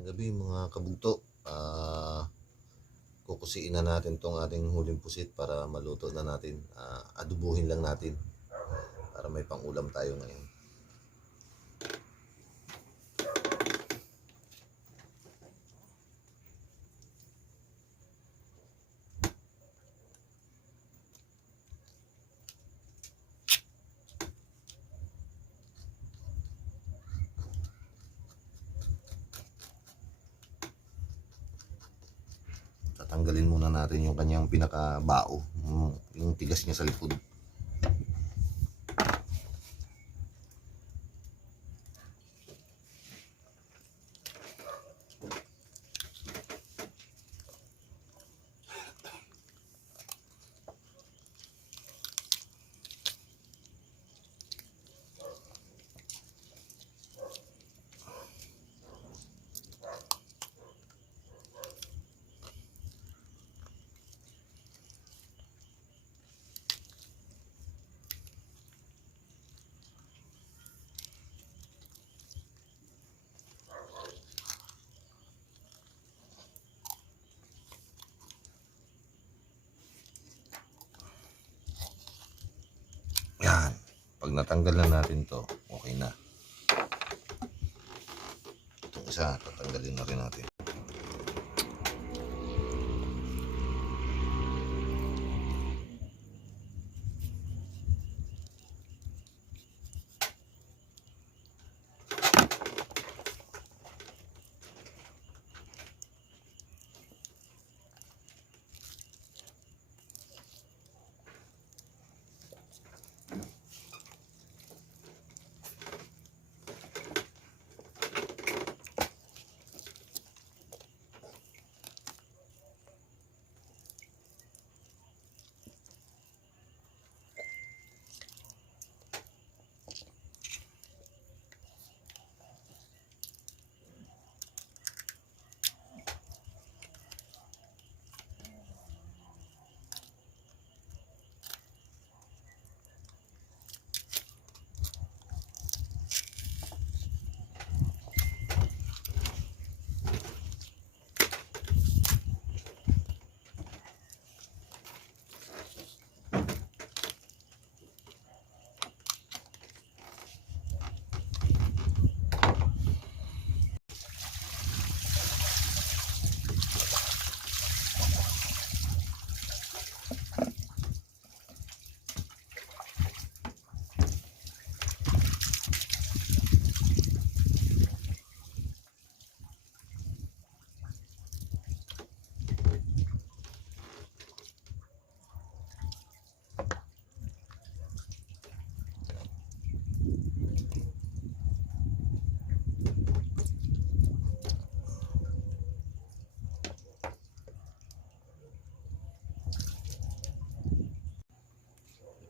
Magandang gabi mga kabugto. Kukusiin na natin tong ating huling pusit para maluto na natin. Adubuhin lang natin para may pangulam tayo ngayon. Tatanggalin muna natin yung kanyang pinakabao, yung tigas niya sa likod. Yan. Pag natanggal na natin to, okay na. Itong isa, tatanggalin na rin natin.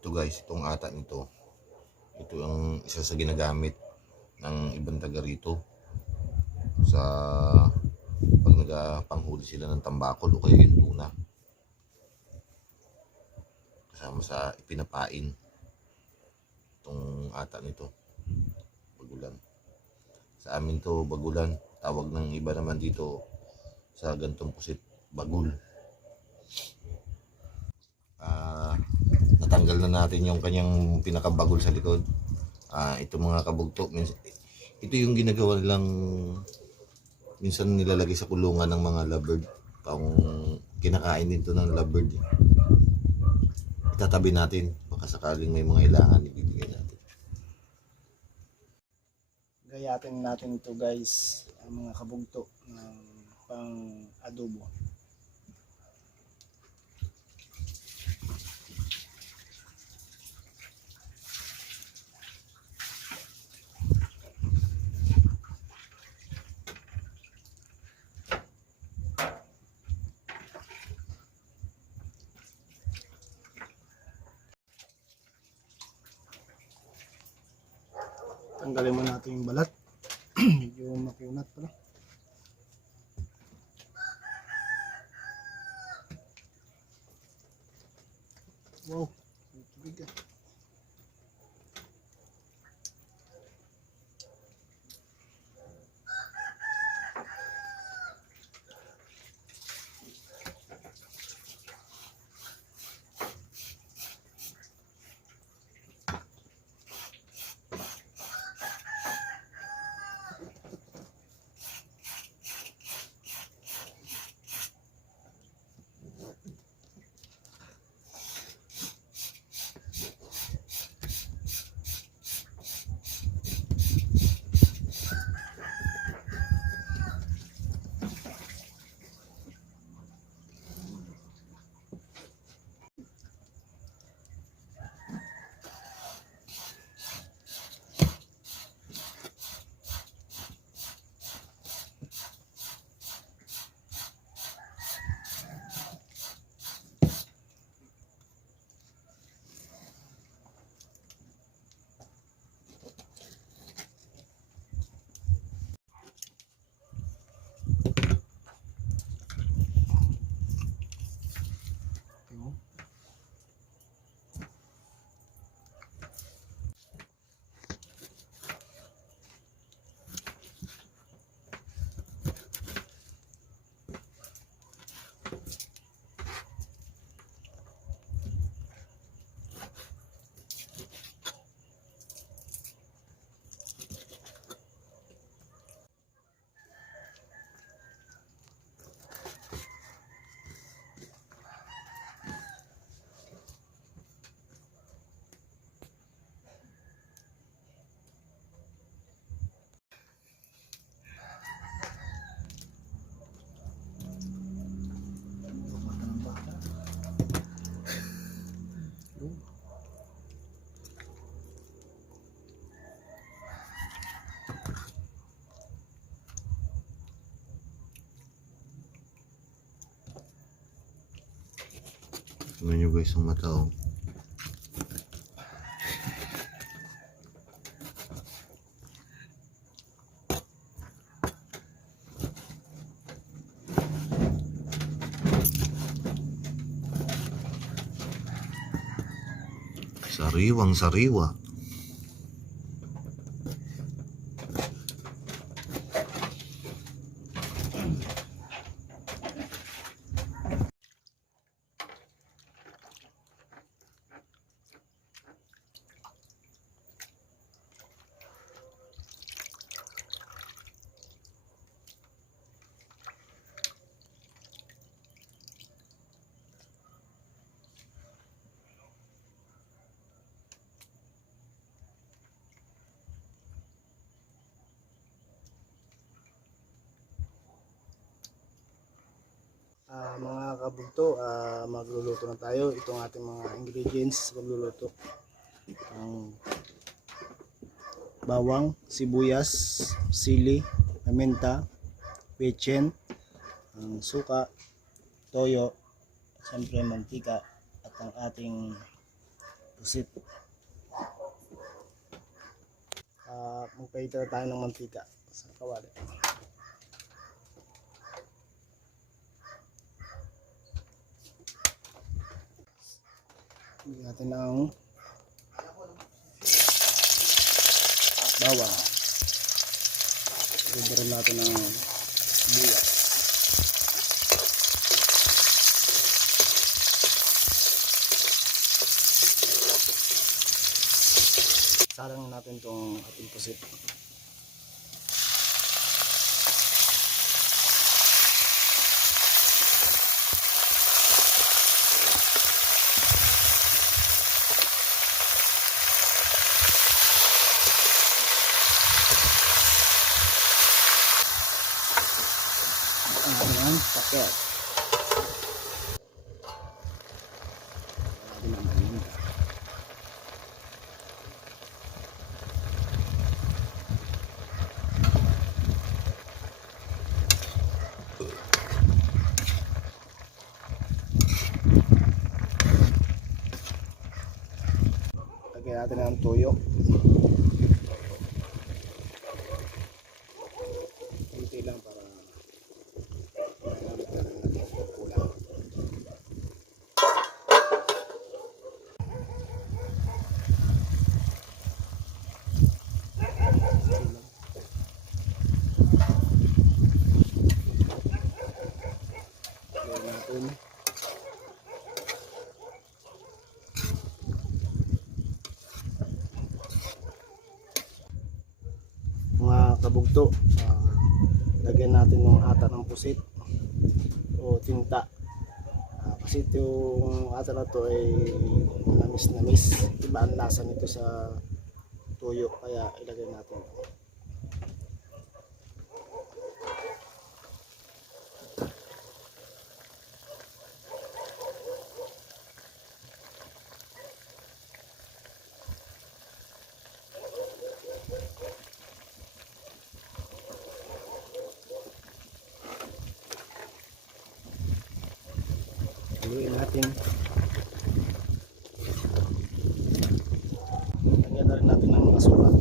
Ito guys, itong ata nito, ito ang isa sa ginagamit ng ibang taga rito sa pag nagapanghuli sila ng tambakol o kaya yung tuna, kasama sa ipinapain. Itong ata nito, bagulan. Sa amin to bagulan, tawag ng iba naman dito sa gantong pusit, bagul. Natanggal na natin yung kanyang pinakabagol sa likod. Ito mga kabugto, ito yung ginagawa nilang minsan nilalagay sa kulungan ng mga lovebird. Kung kinakain din to ng lovebird, itatabi natin, baka sakaling may mga ilangan ibibigay natin. Gayatin natin ito guys, ang mga kabugto ng pang adobo. Tanggalin mo natin yung balat. Medyo makunat pala. Wow, tubig ah. Ito. Tingnan nyo guys ang mata oh. Sariwang sariwa. Mga kabugto, magluluto na tayo. Itong ating mga ingredients magluluto. Ang bawang, sibuyas, sili, paminta, petsen, ang suka, toyo, siyempre mantika, at ang ating pusit. Magpaita tayo ng mantika sa kawali. Bigyan natin ng bawang. Bigyan natin ng sibuyas. Salang natin itong ating pusit. Ang paket. Lagyan natin ng toyo. Kunti lang para kulang. Lagyan natin mga kabugto, lagyan natin ng ata ng pusit o tinta. Kasi yung ata na to ay namis iba ang lasa nito sa tuyo, kaya ilagay natin ito. Haluin natin. Lagyan na rin natin ng asukal.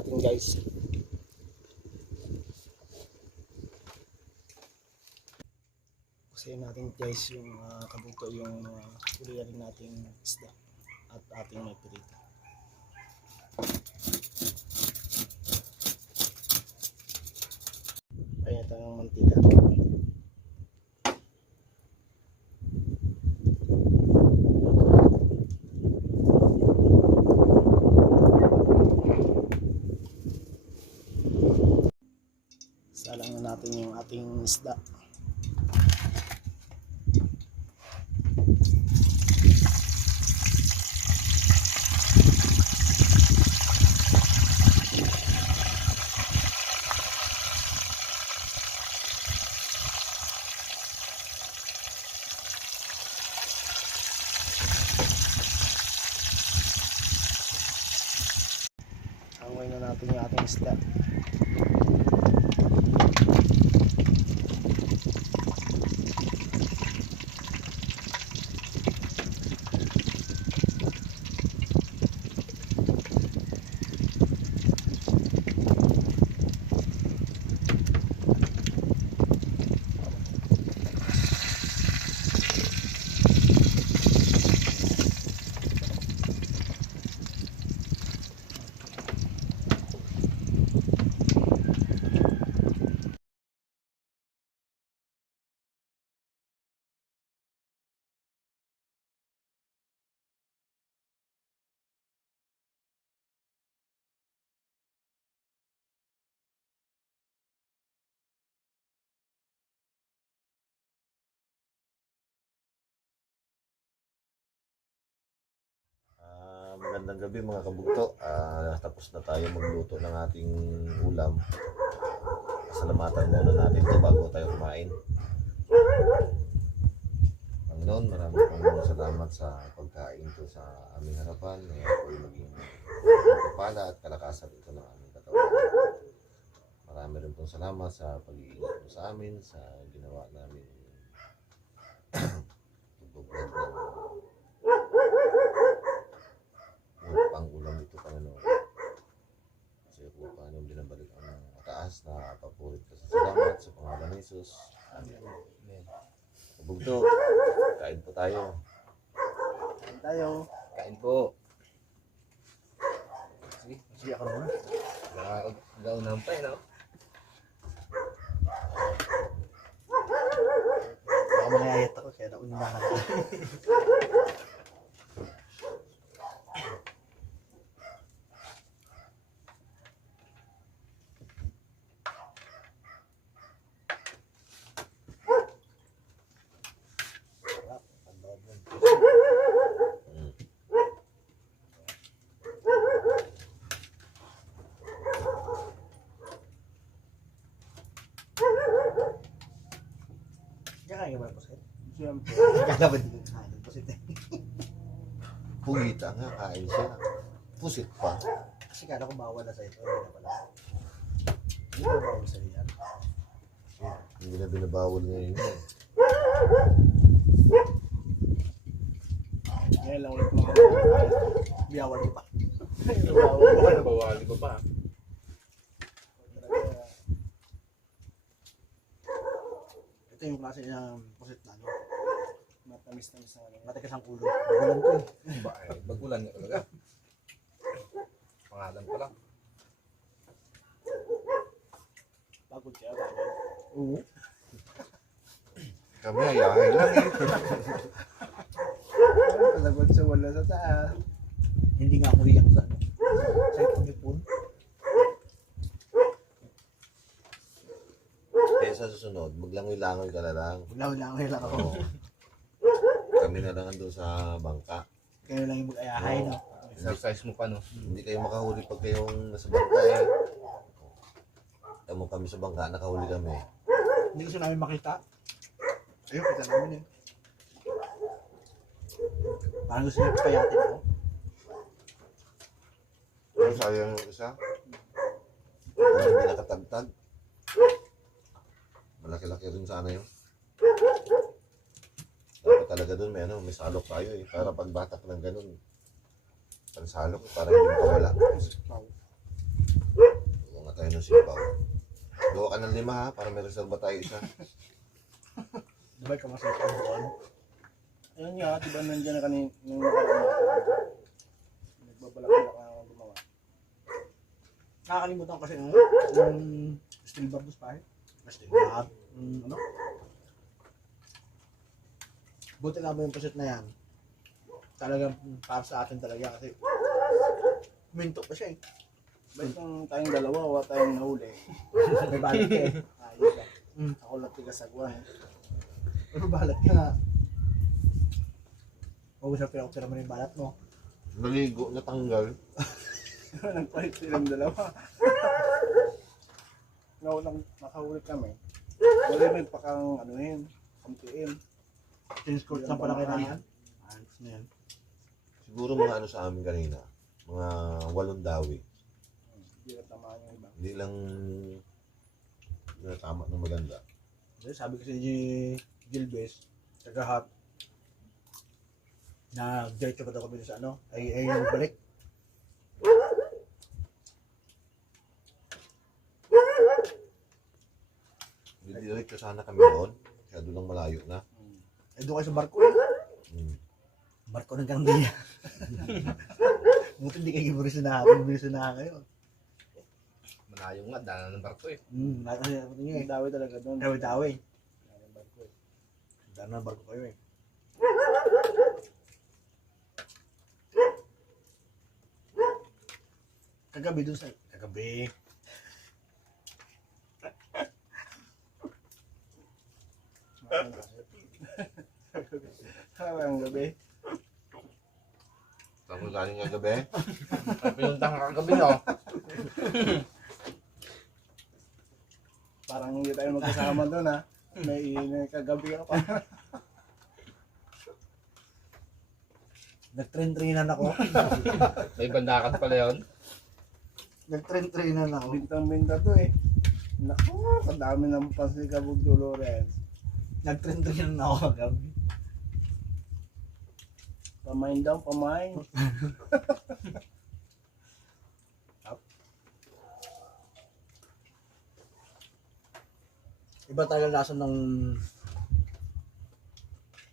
natin guys. Pusayin natin guys yung kabugto, yung uliyarin nating isda at ating may pirito. Ayan ito ang mantika. Salang na natin yung ating isda. Hangoy na natin yung ating isda. Magandang gabi mga kabugto. Tapos na tayo magluto ng ating ulam. Pasalamatan muna natin ito bago tayo kumain. Panginoon, maraming pong salamat sa pagkain ito sa aming harapan. Ako'y maging kapala at kalakasan ito ng aming katawan. Marami rin pong salamat sa pag-iingat mo sa amin, sa ginawa namin pag-vlog ng pang-ulam ito, Panginoon. Kasi kung paano binabalik ang mataas na papurit ka sa salamat sa pangalan ni Jesus. Amen. Kabugto, kain po tayo. Kain tayo. Kain po. Sige ako naman. Gaunan pa eh, no? Baka mangyayat ako kaya nauna na. Kaya ba po sir? Siyempre. Kaya ba din kain po sir? Pugita nga, kain siya. Pusit pa. Kasi kala ko bawal na sa ito. Hindi na pala. Hindi na bawal sa iyan. Hindi na binabawal ngayon. Ngayon lang ulit mga biyawal ko pa. Bawali ko pa. Ito yung klase ng pusit na ano. Matamis-tamis na ano. Matigas ang ulo. Bagulan ko eh. Bagulan nga talaga. Pangalan pa lang. Pagod siya. Oo. Kami ayahay lang eh. Pagod siya wala sa taas. Hindi nga ako iyak sa ano. Sa itong ipon. Kaya sa susunod, maglangoy-langoy ka na lang. Wala lang ako. Oo. Kami na lang andun sa bangka. Kayo lang yung mag-ayahay no. Exercise mo pa, no? Hindi kayo makahuli pag kayong nasa bangka eh. Tamo kami sa bangka, nakahuli kami. Hindi gusto namin makita. Ayun, kita namin eh. Parang gusto niya payatin ako. Pero sayang yung isa. Kung hindi nakatagtag. Malaki-laki rin sana yun. Dapat talaga dun may, may salok tayo eh. Para pagbatak ng ganun. Pansalok para hindi makawala. tayo ng sipaw. Gawa ka ng 5 ha, para may reserva tayo isa. Di ba kamasaya ka doon? Ayun nga, di ba nandiyan na kanina nung nakaraan. Nagbabalak na ako gumawa. Nakakalimutan ko kasi yung steel barbus pa eh. Steel bar. Ano? Buti nga ba yung pusit na yan? Talagang para sa atin talaga kasi minto pa siya eh. Ba't kung tayong dalawa, wala tayong nahuli. May balat ka eh. Ayos ka. Ako lang tigasagwan eh. Pero balat ka nga. Huwag mo siya pinakutira mo yung balat mo. Naligo, natanggal. Nagpalit silang dalawa. Nakahuli kami. Wala may pakang anuhin, kamtiin. Change court lang pala kailangan. Ayos na yan. Siguro mga ano sa amin kanina, mga 8 dawi. Hindi na tamaan yung iba. Hindi lang natama ng maganda. Sabi kasi ni Gilbes, tagahap, na diretso pa daw kami sa ano, ay balik. Diretso sana kami doon, kaya doon lang malayo na. Eh doon kayo sa barko eh. Barko ng Gambia. Buti hindi kayo giburis na kayo. Malayo nga, daanan ng barko eh. Dawi talaga doon. Dawi. Daan na barko kayo eh. Kagabi doon sa... Kagabi. Parang gabi. Saan mo galing nga gabi? Ay, pinuntahan ka kagabi no? Parang hindi tayo magkasama doon ha. May kagabi ka pa. Nagtren-trenan ako. May bandakan pala yun. Nagtren-trenan ako. Bintang-binta to eh. Naku, kadami ng pasikabog Dolores. Nagtren-trenan ako kagabi. Pamain daw, pamain. Iba talaga lasa ng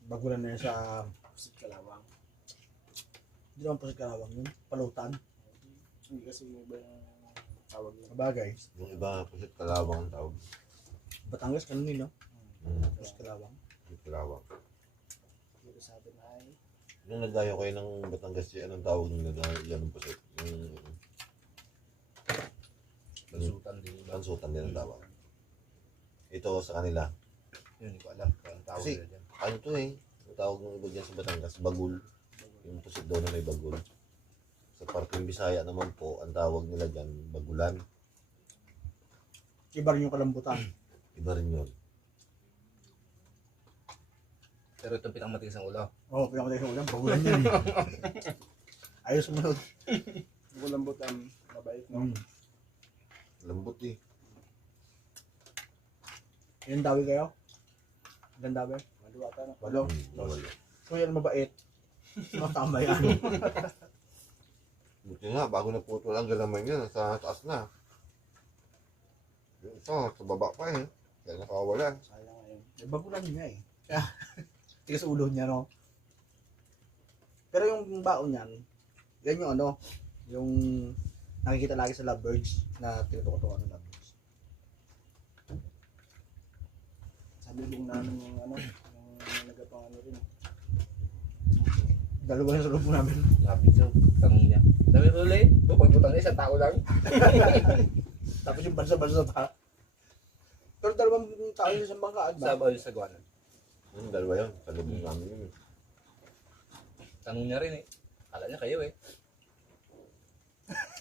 bagulan na yun sa Pusit Kalawang. Hindi naman Pusit Kalawang yun, Palutan. Hindi kasi iba yung tawag yun. Sabagay. Yung iba, pusit kalawang ang tawag. Batangas, kanun yun, no? Pusit Kalawang. Pusit kalawang. Dito sa atin ay... Nung nagdayo kayo ng Batangas, anong tawag nila na yan ang pusit? Yung Bansutan din. pansutan din ang tawag. Ito sa kanila. Yun, hindi ko alam. Kung tawag Kasi- nila dyan. Ano to eh? Ang tawag ng iba dyan sa Batangas, bagul. Yung pusit daw na may bagul. Sa parteng Bisaya naman po, ang tawag nila dyan, bagulan. Iba rin yung kalambutan. Iba rin yun. Pero itong pinamatigas ang ulo. Oo, pinakamatay sa ulam, bagulan yan eh. Ayos sumunod. Kalambutan, mabait, no? Lambot eh. Ilan dawi kayo? Ilan dawi? Walo ata na. Walo. Walo. So yan mabait. Matama yan. Buti nga, bago naputol ang galamay niya, nasa taas na. Yung isa, sa baba pa eh. Kaya nakawalan. Sayang ngayon. May bagulan niya eh. Tigas ulo niya, no? Pero yung baon niyan, yan yung ano, yung nakikita lagi sa lovebirds na tinutukotokan ng lovebirds. Sabi din namin yung ano, yung nagapang ano rin. Dalawa yung salubong namin. Lapit yung tanong niya. Sabi ko ulit, pagputang niya, isang tao lang. Tapos yung bansa-bansa pa. Pero dalawang tao yung isang bangka. Sa bawal sa gawanan. Yung dalawa yun, salubong namin yun. Tanong niya rin eh. Kala niya kayo eh.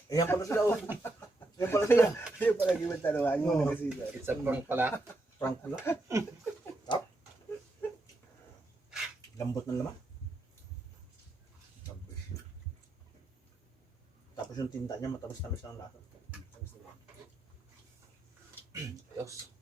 Eh, yan pala sila. Oh. Yan pala sila. Yan pala gawin taluhan yung nag-sila. It's a prank pala. Frank pala. Tap. Lambot ng laman. Tapos yung tinta niya, matamis-tamis lang lasa. Ayos.